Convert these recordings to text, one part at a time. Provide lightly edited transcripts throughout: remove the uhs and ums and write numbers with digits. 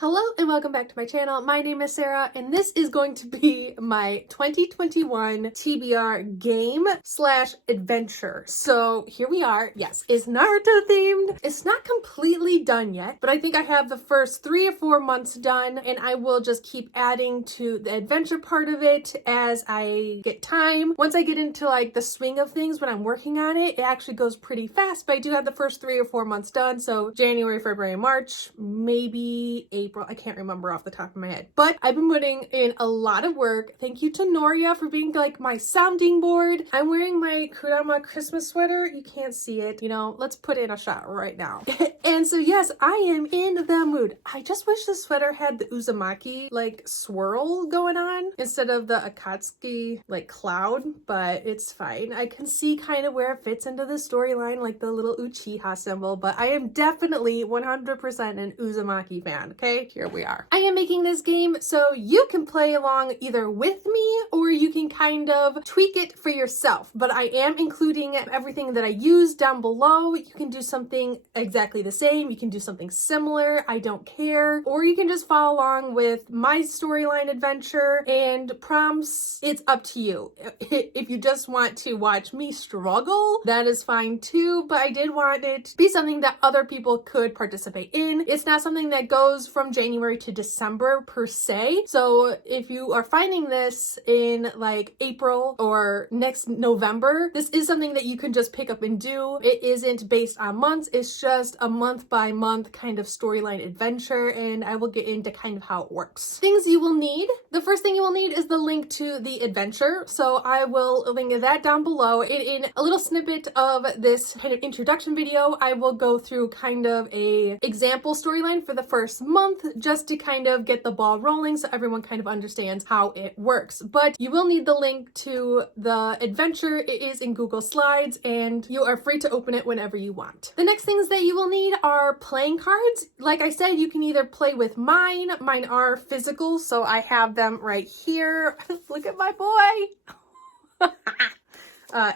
Hello and welcome back to my channel. My name is Sarah and this is going to be my 2021 TBR game / adventure. So here we are. Yes, it's Naruto themed. It's not completely done yet, but I think I have the first 3 or 4 months done and I will just keep adding to the adventure part of it as I get time. Once I get into like the swing of things when I'm working on it, it actually goes pretty fast, but I do have the first 3 or 4 months done. So January, February, March, maybe April. I can't remember off the top of my head, but I've been putting in a lot of work. Thank you to Noria for being like my sounding board. I'm wearing my Kurama Christmas sweater. You can't see it. You know, let's put in a shot right now. And so yes, I am in the mood. I just wish the sweater had the Uzumaki like swirl going on instead of the Akatsuki like cloud, but it's fine. I can see kind of where it fits into the storyline, like the little Uchiha symbol, but I am definitely 100% an Uzumaki fan, okay? Here we are. I am making this game so you can play along either with me or you can kind of tweak it for yourself, but I am including everything that I use down below. You can do something exactly the same, you can do something similar, I don't care, or you can just follow along with my storyline adventure and prompts. It's up to you. If you just want to watch me struggle, that is fine too, but I did want it to be something that other people could participate in. It's not something that goes from January to December per se. So if you are finding this in like April or next November, this is something that you can just pick up and do. It isn't based on months. It's just a month by month kind of storyline adventure, and I will get into kind of how it works. Things you will need. The first thing you will need is the link to the adventure. So I will link that down below. In a little snippet of this kind of introduction video, I will go through kind of a example storyline for the first month just to kind of get the ball rolling so everyone kind of understands how it works. But you will need the link to the adventure. It is in Google Slides and you are free to open it whenever you want. The next things that you will need are playing cards. Like I said, you can either play with mine. Mine are physical, so I have them right here. Look at my boy.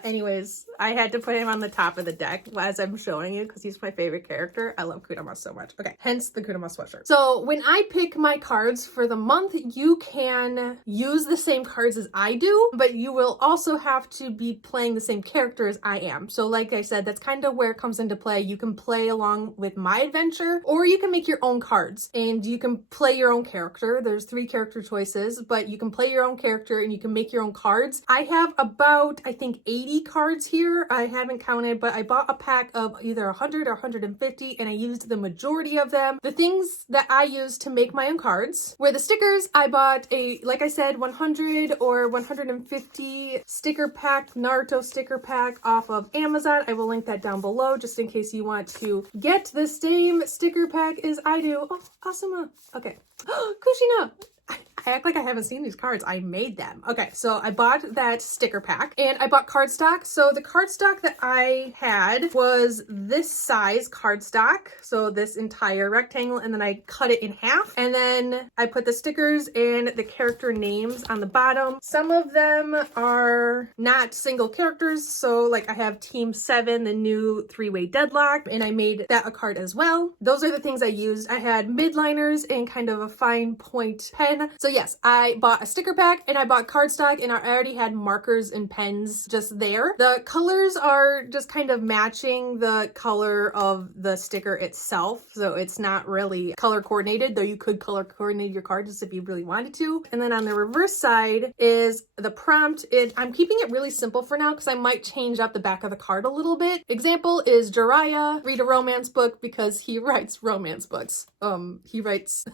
Anyways, I had to put him on the top of the deck as I'm showing you because he's my favorite character. I love Kurama so much. Okay, hence the Kurama sweatshirt. So when I pick my cards for the month, you can use the same cards as I do, but you will also have to be playing the same character as I am. So like I said, that's kind of where it comes into play. You can play along with my adventure, or you can make your own cards and you can play your own character. There's 3 character choices, but you can play your own character and you can make your own cards. I have about, I think, 80 cards here. I haven't counted, but I bought a pack of either 100 or 150 and I used the majority of them. The things that I used to make my own cards were the stickers. I bought a, like I said, 100 or 150 sticker pack, Naruto sticker pack off of Amazon. I will link that down below just in case you want to get the same sticker pack as I do. Oh, Asuma. Okay. Kushina. I act like I haven't seen these cards. I made them. Okay, so I bought that sticker pack and I bought cardstock. So the cardstock that I had was this size cardstock. So this entire rectangle, and then I cut it in half. And then I put the stickers and the character names on the bottom. Some of them are not single characters. So like I have Team 7, the new 3-way deadlock, and I made that a card as well. Those are the things I used. I had midliners and kind of a fine point pen. So yes, I bought a sticker pack and I bought cardstock, and I already had markers and pens just there. The colors are just kind of matching the color of the sticker itself. So it's not really color coordinated, though you could color coordinate your card just if you really wanted to. And then on the reverse side is the prompt. I'm keeping it really simple for now because I might change up the back of the card a little bit. Example is Jiraiya, read a romance book because he writes romance books. He writes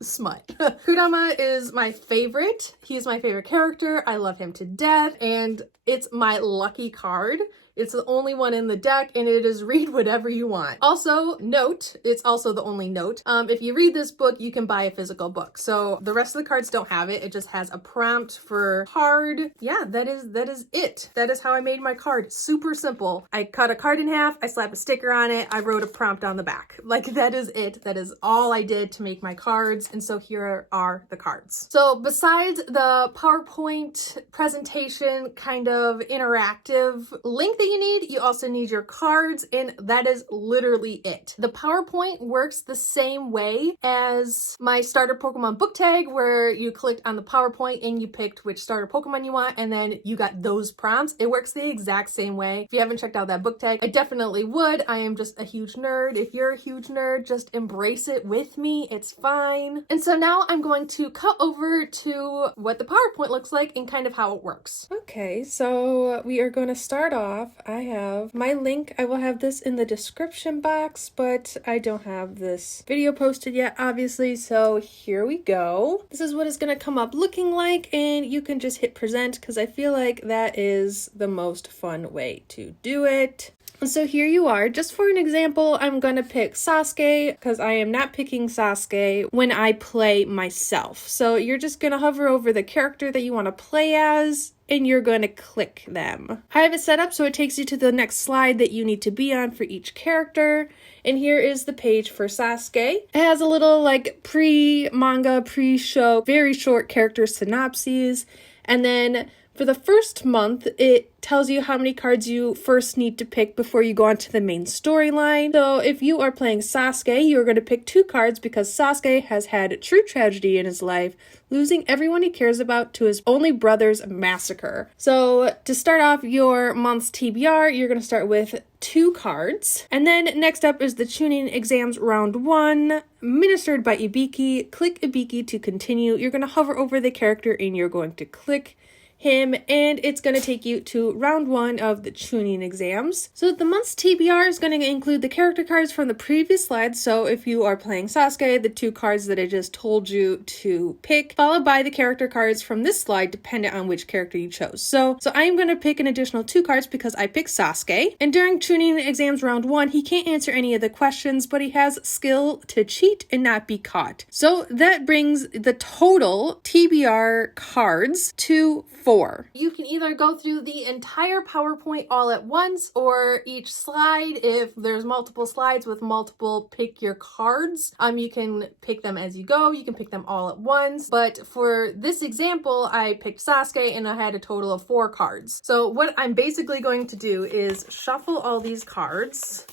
smut. Kurama is my favorite. He's my favorite character. I love him to death, and it's my lucky card. It's the only one in the deck, and it is read whatever you want. Also, note, it's also the only note. If you read this book, you can buy a physical book. So the rest of the cards don't have it. It just has a prompt for card. Yeah, that is it. That is how I made my card. Super simple. I cut a card in half, I slapped a sticker on it, I wrote a prompt on the back. Like, that is it. That is all I did to make my cards. And so here are the cards. So besides the PowerPoint presentation kind of interactive link that you need. You also need your cards, and that is literally it. The PowerPoint works the same way as my starter Pokemon book tag, where you clicked on the PowerPoint and you picked which starter Pokemon you want, and then you got those prompts. It works the exact same way. If you haven't checked out that book tag, I definitely would. I am just a huge nerd. If you're a huge nerd, just embrace it with me. It's fine. And so now I'm going to cut over to what the PowerPoint looks like and kind of how it works. Okay, so we are going to start off. I have my link. I will have this in the description box, but I don't have this video posted yet, obviously, so here we go. This is what it's going to come up looking like, and you can just hit present because I feel like that is the most fun way to do it. So here you are. Just for an example, I'm going to pick Sasuke because I am not picking Sasuke when I play myself. So you're just going to hover over the character that you want to play as, and you're going to click them. I have it set up so it takes you to the next slide that you need to be on for each character. And here is the page for Sasuke. It has a little like pre-manga, pre-show, very short character synopses. And then for the first month, it tells you how many cards you first need to pick before you go on to the main storyline. So if you are playing Sasuke, you're going to pick 2 cards because Sasuke has had true tragedy in his life, losing everyone he cares about to his only brother's massacre. So to start off your month's TBR, you're going to start with 2 cards. And then next up is the tuning exams round 1, ministered by Ibiki. Click Ibiki to continue. You're going to hover over the character and you're going to click him, and it's going to take you to round 1 of the tuning exams. So the month's TBR is going to include the character cards from the previous slide. So if you are playing Sasuke, the 2 cards that I just told you to pick, followed by the character cards from this slide, depending on which character you chose. So I'm going to pick an additional 2 cards because I picked Sasuke. And during tuning exams round 1, he can't answer any of the questions, but he has skill to cheat and not be caught. So that brings the total TBR cards to 4. You can either go through the entire PowerPoint all at once, or each slide, if there's multiple slides with multiple pick your cards, you can pick them as you go. You can pick them all at once. But for this example, I picked Sasuke and I had a total of 4 cards. So what I'm basically going to do is shuffle all these cards.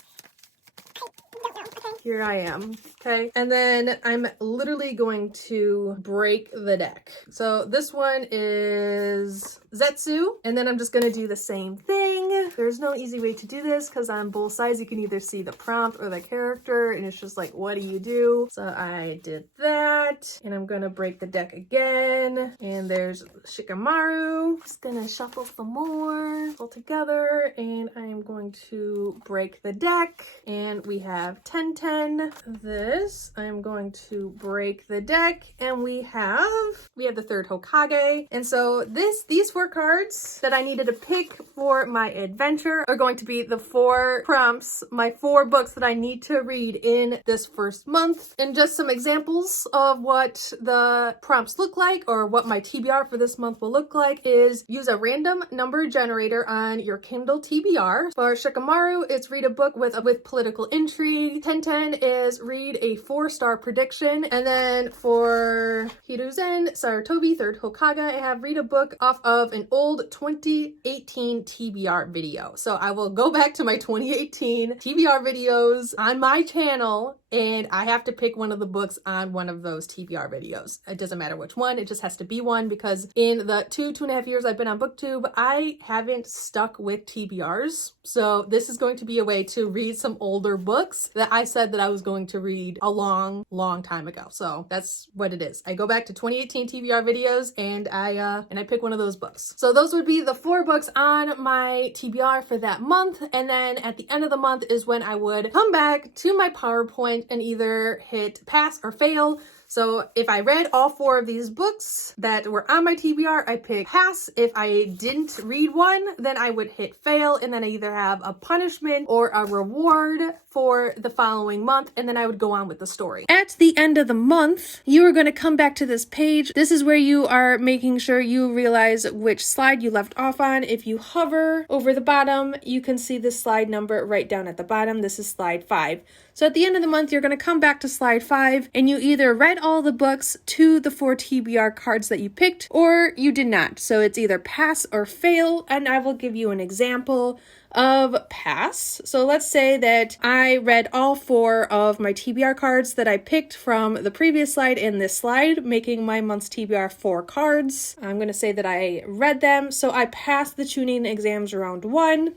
Here I am, okay? And then I'm literally going to break the deck. So this one is Zetsu, and then I'm just gonna do the same thing. There's no easy way to do this because on both sides you can either see the prompt or the character, and it's just like, what do you do? So I did that, and I'm gonna break the deck again. And there's Shikamaru. Just gonna shuffle some more all together, and I am going to break the deck. And we have 10-10. This, I'm going to break the deck, and we have the 3rd Hokage. And so these 4 cards that I needed to pick for my adventure are going to be the 4 prompts, my 4 books that I need to read in this first month. And just some examples of what the prompts look like, or what my TBR for this month will look like, is use a random number generator on your Kindle TBR. For Shikamaru, it's read a book with political intrigue. 10-10 is read a 4-star prediction. And then for Hiruzen Sarutobi, 3rd Hokage, I have read a book off of an old 2018 TBR video. So I will go back to my 2018 TBR videos on my channel, and I have to pick one of the books on one of those TBR videos. It doesn't matter which one, it just has to be one, because in the 2.5 years I've been on Booktube, I haven't stuck with TBRs. So this is going to be a way to read some older books that I said that I was going to read a long time ago. So that's what it is. I go back to 2018 TBR videos, and I pick one of those books. So those would be the 4 books on my TBR for that month. And then at the end of the month is when I would come back to my PowerPoint and either hit pass or fail. So if I read all 4 of these books that were on my TBR, I pick pass. If I didn't read one, then I would hit fail, and then I either have a punishment or a reward for the following month, and then I would go on with the story. At the end of the month, you are going to come back to this page. This is where you are making sure you realize which slide you left off on. If you hover over the bottom, you can see the slide number right down at the bottom. This is slide 5. So at the end of the month, you're going to come back to slide 5 and you either read all the books to the 4 TBR cards that you picked or you did not. So it's either pass or fail, and I will give you an example of pass. So let's say that I read all 4 of my TBR cards that I picked from the previous slide and this slide, making my month's TBR 4 cards. I'm going to say that I read them, so I passed the tuning exams round 1.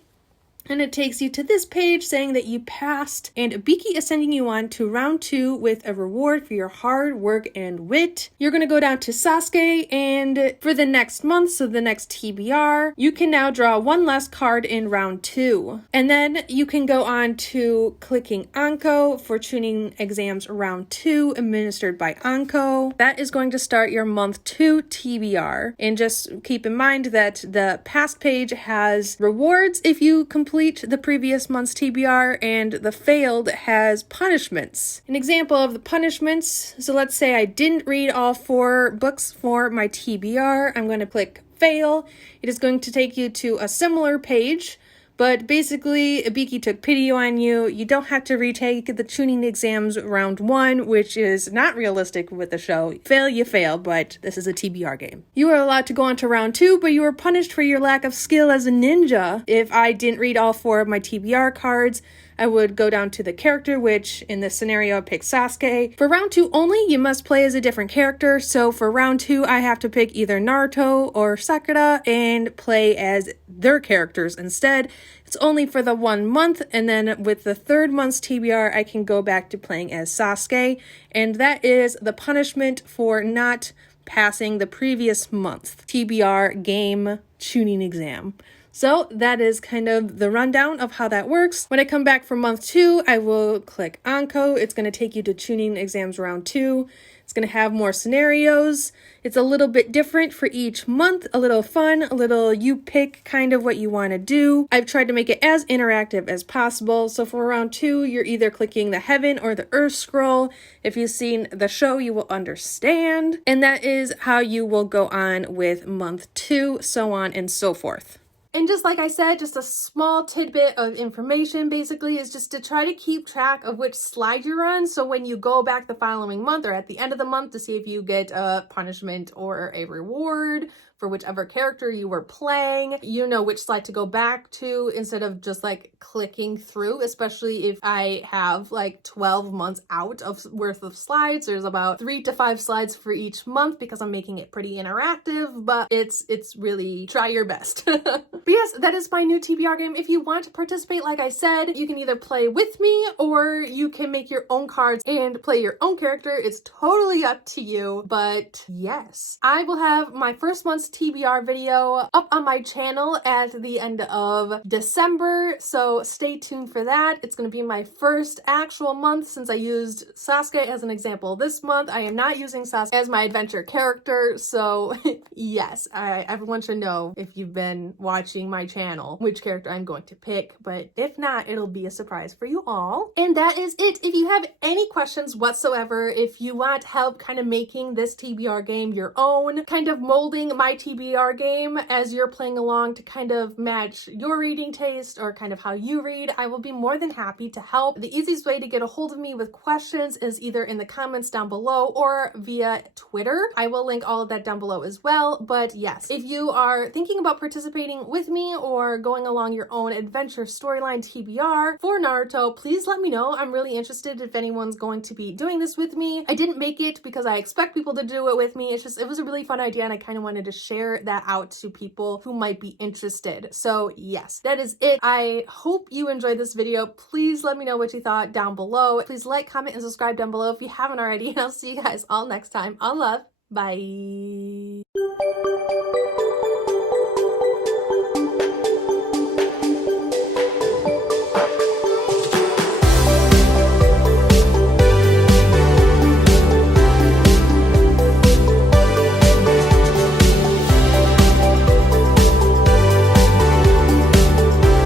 And it takes you to this page saying that you passed, and Biki is sending you on to round 2 with a reward for your hard work and wit. You're going to go down to Sasuke, and for the next month, so the next TBR, you can now draw 1 less card in round 2. And then you can go on to clicking Anko for tuning exams round 2 administered by Anko. That is going to start your month 2 TBR. And just keep in mind that the past page has rewards if you complete the previous month's TBR, and the failed has punishments. An example of the punishments, so let's say I didn't read all 4 books for my TBR. I'm going to click fail. It is going to take you to a similar page, but basically Ibiki took pity on you. You don't have to retake the tuning exams round 1, which is not realistic with the show. Fail, you fail, but this is a TBR game. You are allowed to go on to round 2, but you were punished for your lack of skill as a ninja. If I didn't read all 4 of my TBR cards, I would go down to the character, which in this scenario I picked Sasuke. For round 2 only, you must play as a different character. So for round 2, I have to pick either Naruto or Sakura and play as their characters instead. It's only for the 1 month, and then with the 3rd month's TBR, I can go back to playing as Sasuke, and that is the punishment for not passing the previous month TBR game tuning exam. So that is kind of the rundown of how that works. When I come back for month 2, I will click Anko. It's going to take you to tuning exams round 2. It's going to have more scenarios. It's a little bit different for each month, a little fun, a little you pick kind of what you want to do. I've tried to make it as interactive as possible. So for round 2, you're either clicking the heaven or the earth scroll. If you've seen the show, you will understand. And that is how you will go on with month 2, so on and so forth. And just like I said, just a small tidbit of information basically is just to try to keep track of which slide you're on. So when you go back the following month or at the end of the month to see if you get a punishment or a reward for whichever character you were playing, you know which slide to go back to instead of just like clicking through, especially if I have like 12 months out of worth of slides. There's about 3 to 5 slides for each month because I'm making it pretty interactive, but it's really try your best. But yes, that is my new TBR game. If you want to participate, like I said, you can either play with me or you can make your own cards and play your own character. It's totally up to you. But yes, I will have my first month's TBR video up on my channel at the end of December, so stay tuned for that. It's going to be my first actual month since I used Sasuke as an example this month. I am not using Sasuke as my adventure character, so yes, everyone should know if you've been watching my channel which character I'm going to pick, but if not, it'll be a surprise for you all. And that is it. If you have any questions whatsoever, if you want help kind of making this TBR game your own, kind of molding my TBR game as you're playing along to kind of match your reading taste or kind of how you read, I will be more than happy to help. The easiest way to get a hold of me with questions is either in the comments down below or via Twitter. I will link all of that down below as well. But yes, if you are thinking about participating with me or going along your own adventure storyline TBR for Naruto, please let me know. I'm really interested if anyone's going to be doing this with me. I didn't make it because I expect people to do it with me. It was a really fun idea and I kind of wanted to share that out to people who might be interested. So yes, that is it. I hope you enjoyed this video. Please let me know what you thought down below. Please like, comment, and subscribe down below if you haven't already. And I'll see you guys all next time. All love. Bye.